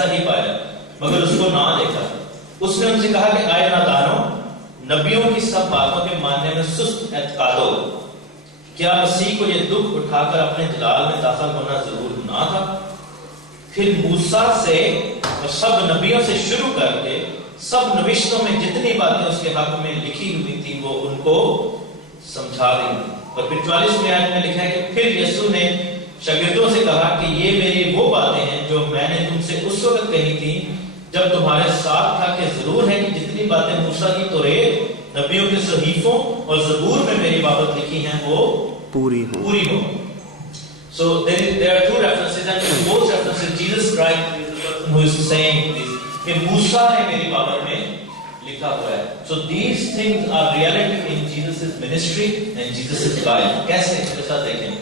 ایسا ہی پایا مگر اس کو نہ دیکھا۔ اس نے ان سے کہا کہ آئے نادانو، نبیوں کی سب باتوں کے ماننے میں سست اعتقاد ہو، کیا مسیح کو یہ دکھ اٹھا کر اپنے جلال میں داخل ہونا ضرور نہ تھا؟ پھر موسیٰ سے اور سب نبیوں سے شروع کر کے سب نوشتوں میں جتنی باتیں اس کے حق میں لکھی ہوئی تھی وہ ان کو سمجھا دیں۔ اور پھر 44ویں آیت میں لکھا ہے کہ پھر یسوع نے شاگردوں سے کہا کہ یہ میری وہ باتیں ہیں جو میں نے تم سے اس وقت کہی تھی جب تمہارے ساتھ تھا، کہ ضرور ہے کہ جتنی باتیں موسیٰ کی توریت، نبیوں کے صحیفوں اور زبور میں میری بابت لکھی ہیں وہ پوری ہو۔ So there are two references, and in both references Jesus Christ is the person who is saying this, کہ موسیٰ نے میری بابت میں لکھا ہوا ہے۔ So these things are reality in Jesus' ministry and Jesus' life۔ کیسے؟ میرے ساتھ دیکھیں،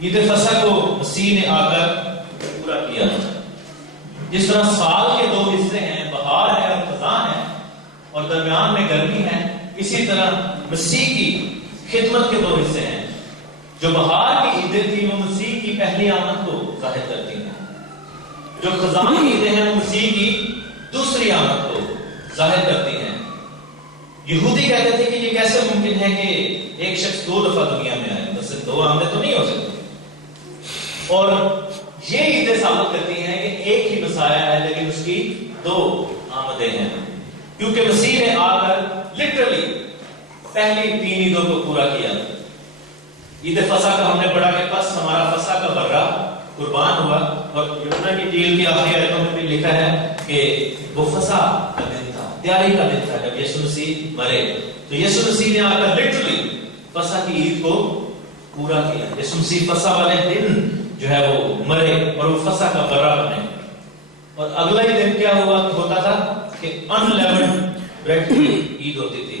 عید فصح کو مسیح نے آ کر پورا کیا۔ جس طرح سال کے دو حصے ہیں، بہار ہے اور خزاں ہے، اور درمیان میں گرمی ہے، اسی طرح مسیح کی خدمت کے دو حصے ہیں۔ جو بہار کی عیدیں تھیں وہ مسیح کی پہلی آمد کو ظاہر کرتی ہیں، جو خزاں کی عیدیں ہیں وہ مسیح کی دوسری آمد کو ظاہر کرتی ہیں۔ یہودی کہتے تھے کہ یہ کیسے ممکن ہے کہ ایک شخص دو دفعہ دنیا میں آئے، بس دو آمدیں تو نہیں ہو سکتی۔ اور یہ عیدیں ثابت کرتی ہیں کہ ایک ہی مسیح ہے لیکن اس کی دو آمدیں ہیں، کیونکہ مسیح نے آ کر لٹرلی پہلی 3 عیدوں کو پورا کیا۔ عید فصح کا ہم نے پڑھا کہ پس ہمارا فصح کا برہ قربان ہوا، اور یوحنا کی انجیل کی آخری آیتوں میں بھی لکھا ہے کہ وہ فصح کا دن تھا، تیاری کا دن تھا جب یسوع مسیح مرے۔ تو یسوع مسیح نے آ کر لٹرلی فصح کی عید کو پورا کیا۔ یسوع مسیح فصح والے دن جو ہے وہ مرے اور وہ فصح کا برہ بنے۔ اور اگلا ہی دن کیا ہوتا تھا کہ ان لیونڈ بریڈ کی عید ہوتی تھی۔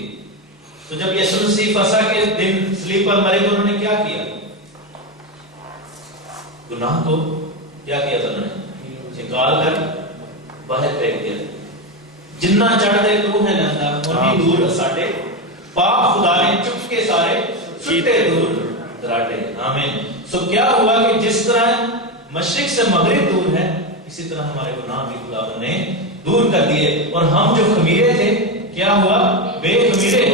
تو جب یسوع مسیح فصح کے دن صلیب پر مرے تو انہوں نے کیا کیا؟ گناہ کو کیا کیا تھا؟ انہوں نے نکال کر باہر پھینک دیا۔ جنہ چڑھ دے تو ہے لندا انہی دور ساٹے، پاپ خدا نے چپ کے سارے چھٹے دور دراٹے۔ آمین۔ سو کیا ہوا کہ جس طرح مشرق سے مغرب دور ہے، اسی طرح ہمارے گناہ بھی خدا نے دور کر دیے، اور ہم جو خمیرے تھے کیا ہوا؟ بے خمیرے۔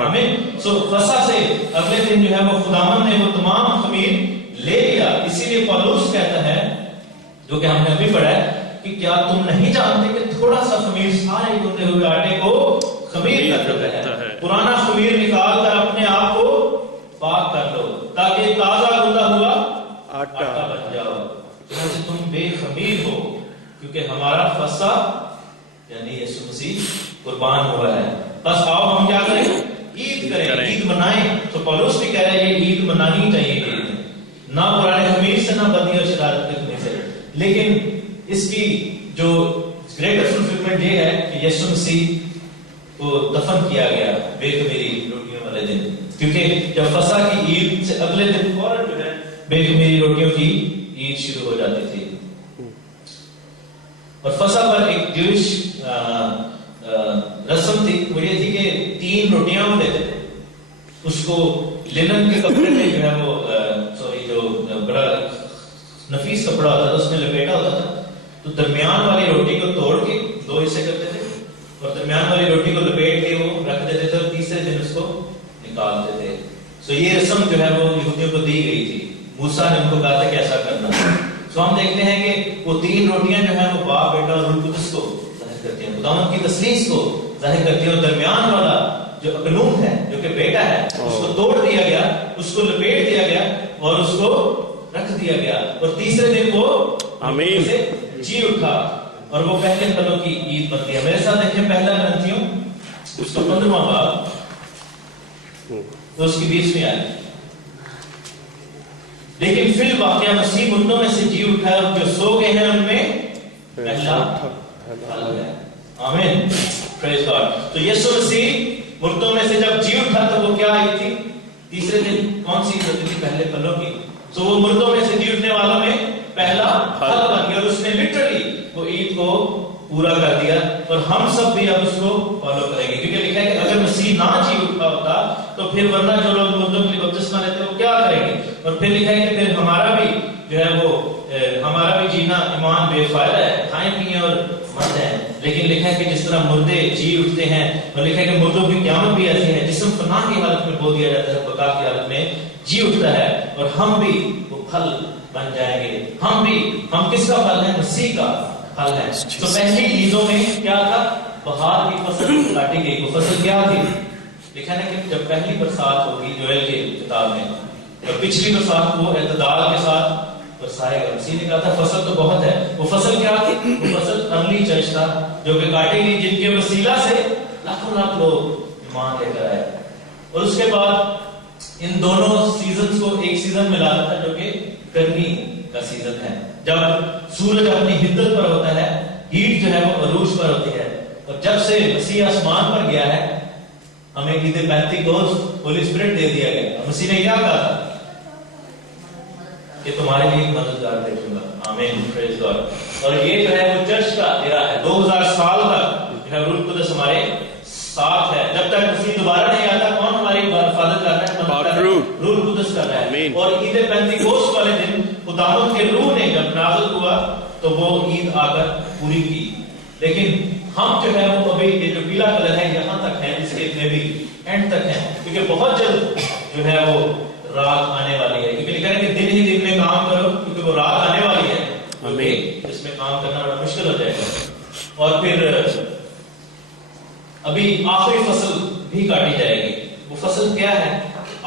آمین۔ سو فصح سے اگلے دن جو ہے وہ خداوند نے وہ تمام خمیر لے لیا۔ اسی لیے پولس کہتا ہے، جو کہ ہم نے ابھی پڑھا ہے، کہ کیا تم نہیں جانتے کہ تھوڑا سا خمیر سارے گندے ہوئے آٹے کو خمیر کر دیتا ہے؟ پرانا خمیر نکال کر اپنے آپ کو پاک کر لو تاکہ تازہ گندا ہوا آٹا بن جاؤ۔ جیسے تم بے خمیر ہو، کیونکہ ہمارا فصح یعنی یسوع مسیح قربان ہوا ہے۔ بس آؤ ہم کیا کریں؟ عید کریں، عید منائیں۔ تو پولس بھی کہہ رہے ہیں یہ عید منانی چاہیے، نہ پرانے خمیر سے نہ بدی اور شرارت کے خمیر سے۔ لیکن اس کی جو گریٹر فلفلمنٹ یہ ہے کہ یسوع مسیح کو دفن کیا گیا بے خمیری روٹیوں والے دن، کیونکہ جب فصح کی عید سے اگلے دن فوراً جو ہے بے خمیری روٹیوں کی عید شروع ہو جاتی تھی۔ اور فصح پر ایک جوش رسم تھی، وہ یہ تھی کہ 3 روٹیاں وہ دیتے تھے، اس کو لینن کے کپڑے میں جو ہے وہ جو بڑا نفیس کپڑا ہوتا تھا اس میں لپیٹا ہوتا تھا، تو درمیان والی روٹی کو توڑ کے 2 حصے کرتے تھے، اور درمیان والی روٹی کو لپیٹ کے وہ رکھ دیتے تھے، اور تیسرے دن اس کو نکالتے تھے۔ سو یہ رسم جو ہے وہ یہودیوں کو دی گئی تھی، موسیٰ نے ان کو کہا تھا کہ ایسا کرنا۔ سو ہم دیکھتے ہیں کہ وہ 3 روٹیاں جو ہیں وہ باپ، بیٹا اور روح القدس کو ظاہر کرتی ہیں، خداوند کی تثلیث کو ظاہر کرتی ہیں، اور درمیان والا جو اکنوم ہے جو کہ بیٹا ہے اس کو توڑ دیا گیا، اس کو لپیٹ دیا گیا اور اس کو رکھ دیا گیا، اور تیسرے دن وہ آمین سے جی اٹھا، اور وہ پہلے پھلوں کی عید بنتی ہے۔ میرے ساتھ دیکھیں پہلا گرنتھیوں اس کا 15واں باب تو اس کی 20ویں آیت۔ لیکن فی الواقعہ مسیح مردوں میں سے جی اٹھا، اور جو سو گئے ہیں ان میں پہلا پھل ہے۔ آمین، پریز گاڈ۔ تو یسوع مسیح مردوں میں سے جب جی اٹھا تو وہ کیا آئی تھی؟ تیسرے دن کون سی ہوتی تھی؟ پہلے پھلوں کی۔ تو وہ مردوں میں سے جی اٹھنے والوں میں پہلا پھل بن گیا، اور اس نے لٹرلی وہ عید کو پورا کر دیا، اور ہم سب بھی اب اس کو فالو کریں گے، کیونکہ لکھا ہے کہ اگر مسیح نہ جی اٹھا ہوتا تو پھر ورنہ جو لوگ مردوں کے لیے بپتسمہ لیتے وہ کیا کریں گے؟ اور پھر لکھا ہے کہ پھر ہمارا بھی جو ہے وہ ہمارا بھی جینا ایمان بے فائدہ ہے، کھائیں پیئیں اور مرد ہیں، لیکن لکھا ہے کہ جس طرح مردے جی اٹھتے ہیں، اور لکھا ہے کہ مردوں کی قیامت بھی ایسی ہے، جسم فنا کی حالت میں بو دیا جاتا ہے، بقا کی حالت میں جی اٹھتا ہے، اور ہم بھی وہ پھل بن جائیں گے۔ ہم کس کا پھل ہے؟ مسیح کا پھل ہے۔ تو پہلی عیدوں میں کیا تھا؟ بہار کی فصل کاٹی گئی۔ وہ فصل کیا تھی؟ لکھا ہے کہ جب پہلی برسات ہوگی جوئیل کے کتاب میں، اور پچھلی برسات کو اعتدال کے ساتھ برسائے گا۔ مسیح نے کہا تھا فصل تو بہت ہے، وہ فصل کیا تھی؟ وہ فصل ارلی چرچ تھا جو کہ کاٹی گئی، جن کے وسیلہ سے لاکھوں لاکھ لوگ ایمان لے کر آئے۔ اور اس کے بعد ان دونوں سیزنز کو ایک سیزن ملا تھا جو کہ گرمی کا سیزن ہے، جب سورج اپنی حدت پر ہوتا ہے، ہیٹ جو ہے وہ عروج پر ہوتی ہے۔ اور جب سے مسیح آسمان پر گیا ہے، ہمیں عید پینتیکوست ہولی اسپرٹ دے دیا گیا۔ مسیح نے کیا کہا تھا کہ تمہارے لیے ایک مددگار بھیجوں گا۔ آمین، پریز گاڈ۔ اور یہ جو ہے وہ چرچ کا ایرا ہے، 2000 سال تک جو ہے روح القدس ہمارے ساتھ ہے۔ جب تک مسیح دوبارہ نہیں آتا، کون ہماری حفاظت کر رہا ہے؟ روح القدس کر رہا ہے۔ اور عید پینتیکوست والے دن خداوند کے روح نے جب نازل ہوا تو وہ عید آ کر پوری کی۔ لیکن ہم جو ہے وہ ابھی یہ جو پیلا کلر ہے یہاں تک ہے، اس کے میں بھی اینڈ تک ہے، کیونکہ بہت جلد جو ہے وہ رات آنے والی ہے۔ کیونکہ لکھا ہے کہ دن ہی دن میں کام کرو، کیونکہ وہ رات آنے والی ہے، جس میں کام کرنا بڑا مشکل ہو جائے گا۔ اور پھر ابھی آخری فصل بھی کاٹی جائے گی۔ وہ فصل کیا ہے؟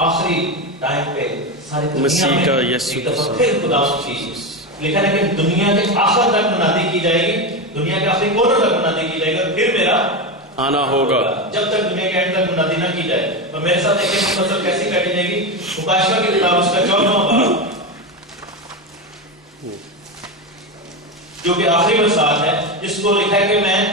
آخری ٹائم پہ ساری دنیا میں ایک دفعہ پھر خداوند کی لکھا ہے کہ دنیا کے آخر تک منادی کی جائے گی، دنیا کے آخری کونوں تک منادی کی جائے گی، پھر میرا آنا ہوگا۔ جب تک دنیا کے اینڈ تک منادی نہ کی جائے۔ اور میرے ساتھ دیکھیں کہ فصل کیسی کاٹی جائے گی۔ مکاشفہ کی کتاب اس کا 14واں باب جو کہ آخری برسات ہے، جس کو لکھا ہے کہ میں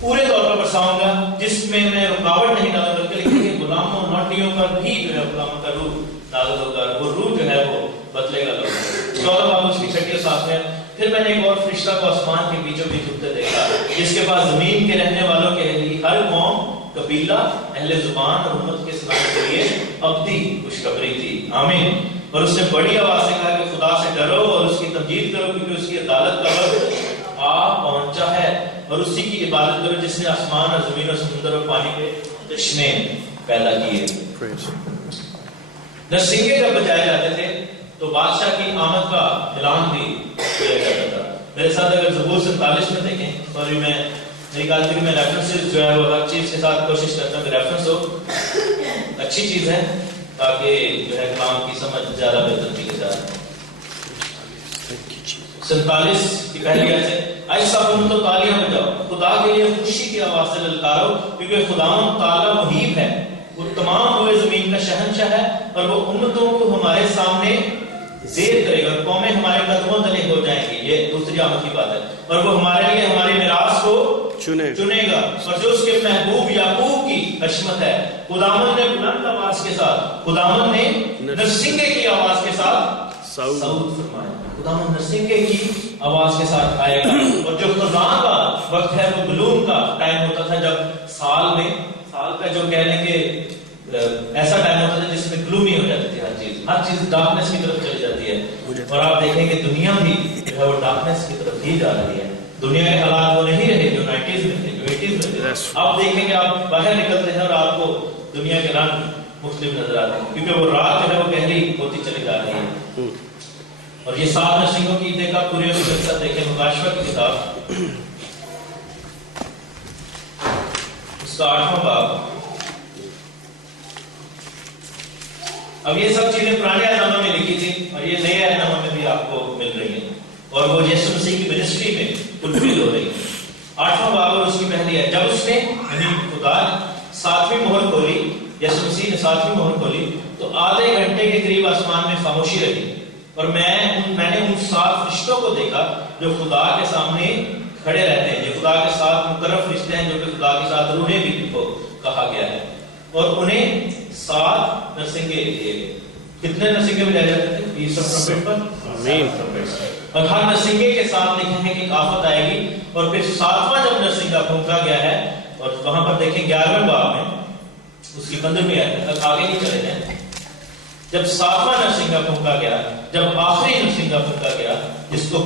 پورے طور پر برساؤں گا، جس میں میں رکاوٹ نہیں ڈالوں، بلکہ لکھا ہے کہ غلاموں نوٹیوں پر بھی جو ہے غلاموں کا روح نازل ہوگا، وہ روح جو ہے وہ بدلے گا لوگوں۔ 14 باب اس کی 6 اور 7 میں پھر میں نے ایک اور فرشتہ کو آسمان کے بیچوں بیچ اٹھتے دیکھا، جس کے پاس زمین کے رہنے والوں کے لیے ہر قوم، قبیلہ، اہل زبان اور امت کے سنانے کے لیے ابدی خوشخبری تھی۔ آمین۔ اور اس نے بڑی آواز سے کہا کہ خدا سے ڈرو اور اس کی تمجید کرو، کیونکہ اس کی عدالت کا وقت آ پہنچا ہے، اور اسی کی عبادت کرو جس نے آسمان اور زمین اور سمندر اور پانی کے چشمے پیدا کیے۔ نرسنگے جب بجائے جاتے تھے تو بادشاہ کی آمد کا اعلان بھی کیا جاتا تھا۔ میرے ساتھ اگر زبور 47 میں دیکھیں، سوری میری غلطی میں ریفرنسز جو ہے وہ ہر چیز کے ساتھ کوشش کرتا ہوں کہ ریفرنس ہو، اچھی چیز ہے تاکہ جو ہے کلام کی سمجھ زیادہ بہتر کی جائے۔ 47 کی پہلی آیت ہے، ایسا بنو تو تالیاں بجاؤ، خدا کے لیے خوشی کی آواز سے للکارو، کیونکہ خداوند تعالیٰ محیب ہے، وہ تمام روئے زمین کا شہنشاہ ہے، اور وہ امتوں کو ہمارے سامنے زیر کرے گا، قومیں ہمارے قدموں تلے ہو جائیں گی۔ یہ دوسری آمد کی بات ہے۔ اور وہ ہمارے لیے ہماری میراث کو چنے گا، اور جو اس کے محبوب یعقوب کی عصمت ہے۔ خداوند نے بلند آواز کے ساتھ، خداوند نے نرسنگے کی آواز کے ساتھ صعود فرمایا۔ خداوند نرسنگے کی آواز کے ساتھ آئے گا۔ اور جو خزاں کا وقت ہے وہ بلوم کا ٹائم ہوتا تھا، جب سال کا جو کہہ لیں کہ ایسا ٹائم ہوتا تھا جس میں گلومی ہو جاتی تھی، ہر چیز ڈارکنیس کی طرف چلی جاتی ہے۔ اور آپ دیکھیں کہ دنیا بھی جو ہے وہ ڈارکنیس کی طرف ہی جا رہی ہے۔ دنیا کے حالات وہ نہیں رہے جو 90s میں تھے، جو 80s میں تھے۔ آپ دیکھیں کہ آپ باہر نکلتے ہیں اور آپ کو دنیا کے رنگ مختلف نظر آتے ہیں، کیونکہ وہ رات جو ہے وہ گہری ہوتی چلی جا رہی ہے۔ اور یہ 7 نرسنگوں کی عیدیں کا پورے سلسلہ دیکھیں، مکاشفہ کی کتاب اس کا 8واں باب۔ اب یہ سب چیزیں پرانے اہدنامہ میں لکھی تھی اور یہ نئے اہدنامہ میں بھی آپ کو مل رہی ہیں، اور وہ یسوع مسیح کی منسٹری میں فلفل ہو رہی ہے۔ 8واں باب اور اس کی پہلی ہے، جب اس نے یعنی خدا 7ویں مہر کھولی، یسوع مسیح نے 7ویں مہر کھولی تو آدھے گھنٹے کے قریب آسمان میں خاموشی رہی، اور میں نے ان 7 فرشتوں کو دیکھا جو خدا کے سامنے کھڑے رہتے ہیں، جو خدا کے ساتھ مقرر فرشتے ہیں، جو کہ خدا کے ساتھ روحیں بھی ان کو کہا گیا ہے، اور انہیں 7 نرسنگے دیے گئے۔ کتنے نرسنگے بجائے جاتے تھے؟ 20 ٹرمپٹ پر، اور ہر نرسنگے کے ساتھ لکھیں ہے کہ ایک آفت آئے گی، اور پھر 7واں جب نرسنگا پھونکا گیا ہے، اور وہاں پر دیکھیں 11ویں باب میں اس کی 15ویں آیت تک آگے ہی چلے جائیں، جب 7واں نرسنگا پھونکا گیا، جب آخری نرسنگا پھونکا گیا، جس کو